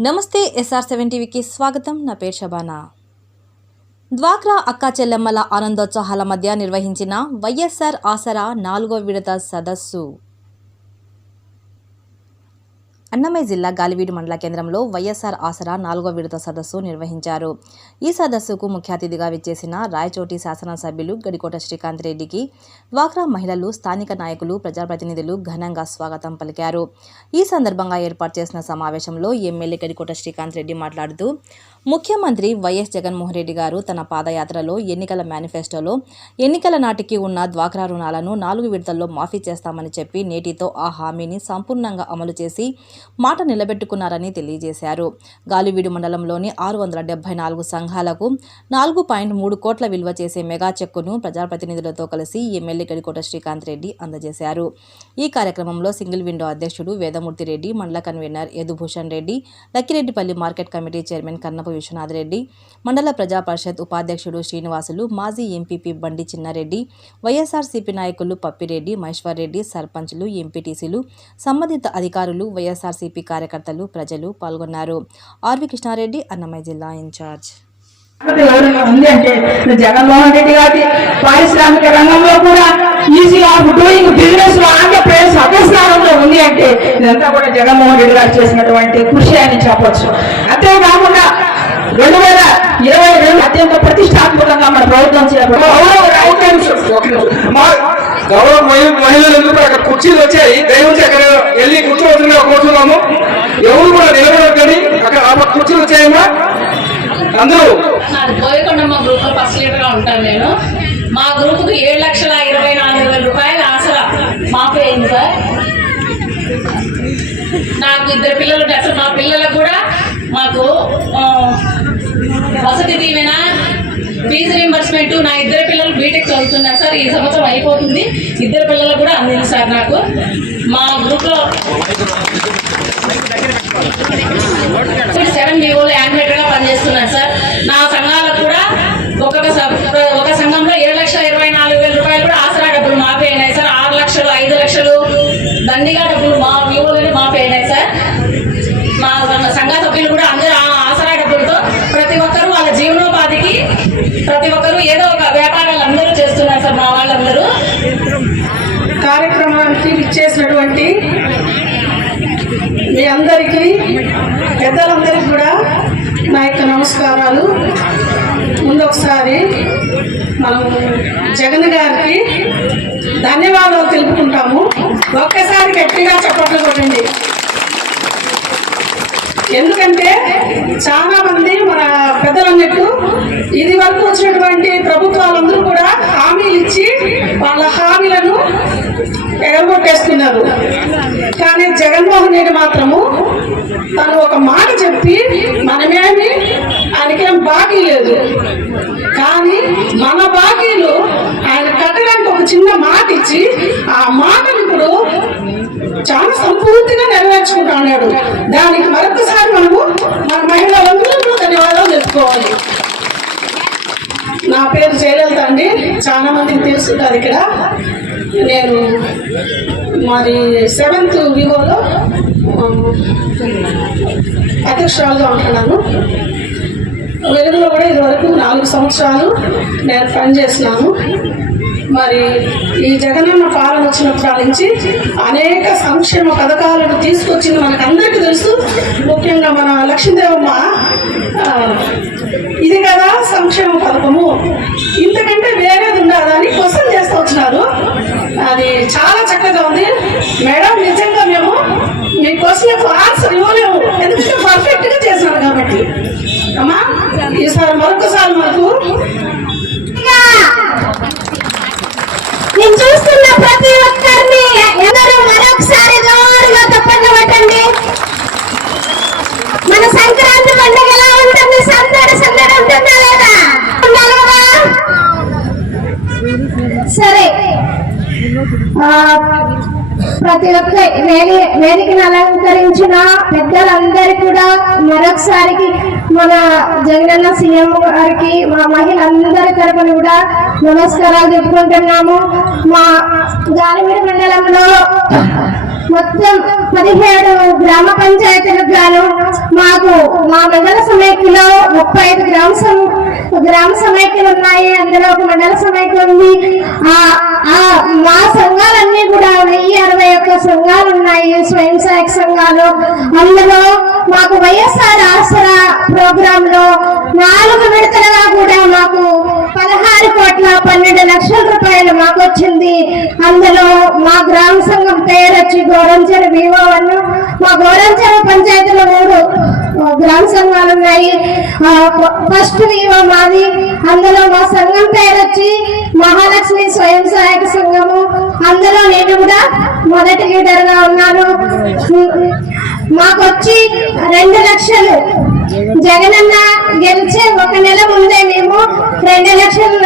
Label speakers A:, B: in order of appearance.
A: నమస్తే SR seven టీవీకి స్వాగతం. నా పేరు షబానా ద్వాక్రా అక్కా చెల్లెమ్మల ఆనందోత్సాహాల మధ్య నిర్వహించిన వైఎస్ఆర్ ఆసరా నాలుగో విడత సదస్సు. అన్నమయ్య జిల్లా గాలివీడు మండల కేంద్రంలో వైఎస్ఆర్ ఆసరా నాలుగో విడత సదస్సు నిర్వహించారు. ఈ సదస్సుకు ముఖ్య అతిథిగా విచ్చేసిన రాయచోటి శాసనసభ్యులు గడికోట శ్రీకాంత్ రెడ్డికి డ్వాక్రా మహిళలు స్థానిక నాయకులు ప్రజాప్రతినిధులు ఘనంగా స్వాగతం పలికారు. ఈ సందర్భంగా ఏర్పాటు చేసిన సమావేశంలో ఎమ్మెల్యే గడికోట శ్రీకాంత్ రెడ్డి మాట్లాడుతూ ముఖ్యమంత్రి వైఎస్ జగన్మోహన్ రెడ్డి గారు తన పాదయాత్రలో ఎన్నికల మేనిఫెస్టోలో ఎన్నికల నాటికి ఉన్న డ్వాక్రా రుణాలను నాలుగు విడతల్లో మాఫీ చేస్తామని చెప్పి నేటితో ఆ హామీని సంపూర్ణంగా అమలు చేసి మాట నిలబెట్టుకున్నారని తెలియజేశారు. గాలివీడు మండలంలోని ఆరు వందల డెబ్బై నాలుగు సంఘాలకు నాలుగు పాయింట్ మూడు కోట్ల విలువ చేసే మెగా చెక్కును ప్రజాప్రతినిధులతో కలిసి ఎమ్మెల్యే గడికోట శ్రీకాంత్ రెడ్డి అందజేశారు. ఈ కార్యక్రమంలో సింగిల్ విండో అధ్యక్షుడు వేదమూర్తి రెడ్డి మండల convener Yadubhushan Reddy Lakkireddipalli market committee chairman Kannapu Vishwanath Reddy మండల ప్రజా పరిషత్ ఉపాధ్యక్షుడు శ్రీనివాసులు మాజీ ఎంపీపీ బండి చిన్నారెడ్డి వైఎస్ఆర్సీపీ నాయకులు పప్పిరెడ్డి మహేశ్వర్ రెడ్డి సర్పంచ్లు ఎంపీటీసీలు సంబంధిత అధికారులు వైఎస్ఆర్ వైఎస్ఆర్సీపీ కార్యకర్తలు ప్రజలు పాల్గొన్నారు. ఆర్వి కృష్ణారెడ్డి అన్నమయ్య జిల్లా ఇన్ఛార్జ్.
B: ఉంది అంటే జగన్మోహన్ రెడ్డి గారి పారిశ్రామిక రంగంలో కూడా ఈజీ ఆఫ్ డూయింగ్ బిజినెస్లో ఆంధ్రప్రదేశ్ అగ్రస్థానంలో ఉంది అంటే ఇదంతా కూడా జగన్మోహన్ రెడ్డి గారు చేసినటువంటి కృషి అని చెప్పొచ్చు. అంతేకాకుండా రెండు వేల ఇరవై రెండు అత్యంత ప్రతిష్టాత్మకంగా మన ప్రభుత్వం చేపట్టిన
C: మా గౌరవ మహిళలు ఎందుకు అక్కడ కుర్చీలు వచ్చాయి? దయవుంచి అక్కడ వెళ్ళి కూర్చోవద్దని కూర్చున్నాము ఎవరు కూడా నిలబడొద్దని అక్కడ ఆ పక్క కుర్చీలు వచ్చాయమ్మా? అందరూ.
D: నాది గ్రూప్లో ఫస్ట్ లీడర్గా ఉంటాను నేను. మా గ్రూప్కు ఏడు లక్షల ఇరవై నాలుగు వేల రూపాయలు ఆసరా మాఫీ అయింది సార్. నాకు ఇద్దరు పిల్లలు ఉంటే అసలు మా పిల్లలకు కూడా మాకు వసతి దీవెన ఫీజు రీంబర్స్మెంట్ నా ఇద్దరు పిల్లలు బీటెక్ చదువుతున్నారు సార్. ఈ సంవత్సరం అయిపోతుంది. ఇద్దరు పిల్లలకు కూడా అందింది సార్ నాకు. మా గ్రూప్లో సెవెన్ డిఓలో యానిమేటర్గా పనిచేస్తున్నాను సార్. నా సంఘాలకు ప్రతి ఒక్కరూ ఏదో ఒక వ్యాపారాలు అందరూ చేస్తున్నారు సార్ మా వాళ్ళందరూ.
B: కార్యక్రమానికి ఇచ్చేసినటువంటి మీ అందరికీ పెద్దలందరికీ కూడా నా యొక్క నమస్కారాలు. ముందు ఒకసారి మనం జగన్ గారికి ధన్యవాదాలు తెలుపుకుంటాము. ఒక్కసారి గట్టిగా చప్పట్లు కొట్టండి. ఎందుకంటే చాలా మంది మన పెద్దలు అన్నట్టు ఇది వరకు వచ్చినటువంటి ప్రభుత్వాలందరూ కూడా హామీలు ఇచ్చి వాళ్ళ హామీలను ఎగరగొట్టేస్తున్నారు కానీ జగన్మోహన్ రెడ్డి మాత్రము తను ఒక మాట చెప్పి మనమేమి ఆయనకేం బాకీ లేదు. కానీ మన బాకీలు ఆయన కట్టడానికి ఒక చిన్న మాట ఇచ్చి ఆ మాటను ఇప్పుడు చాలా సంపూర్తిగా నెరవేర్చుకుంటా ఉన్నాడు. దానికి మరొకసారి మనము మన మహిళ కూడా ధన్యవాదాలు తెలుపుకోవాలి నా పేరు జయలలిత అండి. చాలా మందికి తెలుసుంటారు ఇక్కడ. నేను మరి సెవెంత్ వివోలో అధ్యక్షురాలుగా ఉంటున్నాను. వెలుగులో కూడా ఇదివరకు నాలుగు సంవత్సరాలు నేను పనిచేస్తున్నాను. మరి ఈ జగనన్న పాలన వచ్చినప్పటి నుంచి అనేక సంక్షేమ పథకాలను తీసుకొచ్చింది మనకు అందరికీ తెలుసు. ముఖ్యంగా మన లక్ష్మీదేవమ్మ ఇది కదా సంక్షేమ పథకము. ఇంతకంటే వేరేది ఉండదా అని క్వశ్చన్ చేస్తూ వచ్చినారు. అది చాలా చక్కగా ఉంది. మేడం నిజంగా మేము మీ క్వశ్చన్ ఆన్సర్ ఇవ్వలేము. ఎందుకంటే పర్ఫెక్ట్గా చేసినారు కాబట్టి. అమ్మా ఈసారి మరొకసారి మనకు
E: నేను చూస్తున్న ప్రతి ఒక్కరిని అందరూ మరొకసారి జోరుగా తప్పండి పట్టండి మన సంక్రాంతి పండుగ ఎలా ఉంటుంది? సందడి సందడి ఉంటుందా లేదా? ఉండాలి కదా సరే ప్రతి ఒక్క వేది వేదికను అలంకరించిన పెద్దలందరూ కూడా మరొకసారికి మన జగనన్న సీఎం గారికి మా మహిళలందరి తరపున కూడా నమస్కారాలు చెప్పుకుంటున్నాము. మా గాలివీడి మండలంలో మొత్తం పదిహేడు గ్రామ పంచాయతీలకు గాను మాకు మా మండల సమైక్యలో ముప్పై ఐదు గ్రామ సం- గ్రామ సమైక్యలు ఉన్నాయి. అందులో ఒక మండల సమైక్య ఉంది. ఆ మా సంఘాలన్నీ కూడా వెయ్యి అరవై ఒక్క సంఘాలు ఉన్నాయి. స్వయం సహాయక సంఘాలు. అందులో మాకు వైఎస్ఆర్ ఆసరా ప్రోగ్రామ్లో నాలుగు విడతలుగా కూడా మాకు పదహారు కోట్ల పన్నెండు లక్షల రూపాయలు మాకు వచ్చింది అందులో మా గ్రామ సంఘం పేరొచ్చి వచ్చి గోరంచెల వివో వన్ మా గోరంచెల పంచాయతీలో మూడు గ్రామ సంఘాలు ఉన్నాయి. ఫస్ట్ వివో మాది. అందులో మా సంఘం పేరొచ్చి మహాలక్ష్మి స్వయం సహాయక సంఘము. అందులో నేను కూడా మొదటి లీడర్గా ఉన్నాను. మాకు వచ్చి రెండు లక్షలు. జగనన్న గెలిచే ఒక నెల ముందే మేము రెండు లక్షలు